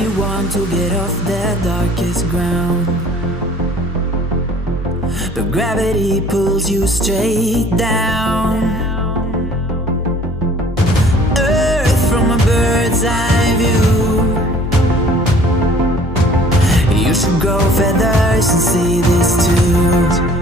you want to get off the darkest ground, but gravity pulls you straight down. Earth from a bird's eye view. You should grow feathers and see this too.